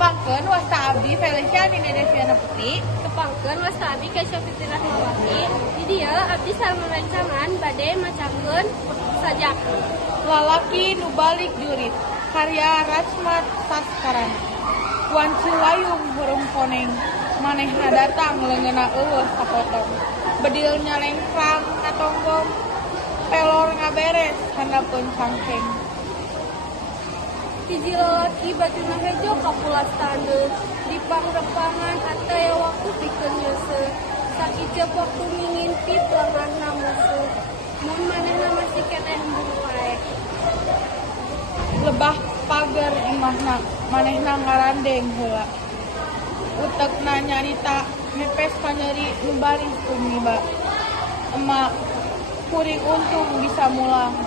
Tepangkeun wasta abdi Felicia Nina Deviana Putri. Kepangkeun wasta abdi Kesha Fitri Rahmawati. Di dieu abdi sareng rancangan bade macakeun sajak. Lalaki nu balik jurit. Karya Rachmat Saskarana. Wan Cilayung hurung koneng. Manehna datang leungeunna eueuh kapotong. Bedil nyalengkrang ngatonggong. Pelor ngaberes handapeun cangkeng. Hiji lalaki bajuna hejo kapulas tandeu. Di pangrepangan ataya waktu pikeun yeuseu. Sakicep waktu ngintip lenganna musuh. Mun manehna masih keneh embung wae. Lebah pagar imahna manehna ngarandeng heula. Utekna nyarita mepes kanyeuri nu baris tumiba. Emak kuring untung bisa mulang.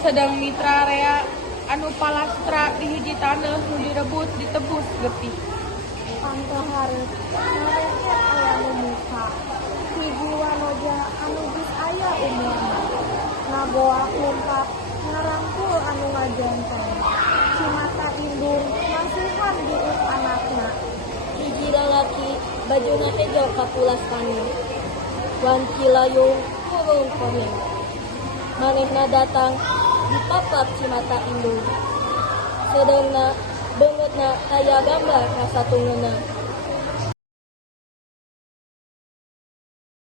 Sedang mitra rea anu palastra di hiji taneuh nu direbut ditebus getih. Pantah hareup nareket aya nu muka. Hiji wanoja anu geus aya umurna. Ngagoak lumpat ngarangkul anu ngajontong. Cimata indung masihan diuk anakna. Hiji lalaki bajuna hejo kapulas tani. Wan Cilayung hurung koneng. Manehna datang dipapap cimata indung. Sedengna beungeutna aya gambar ka satungeunna.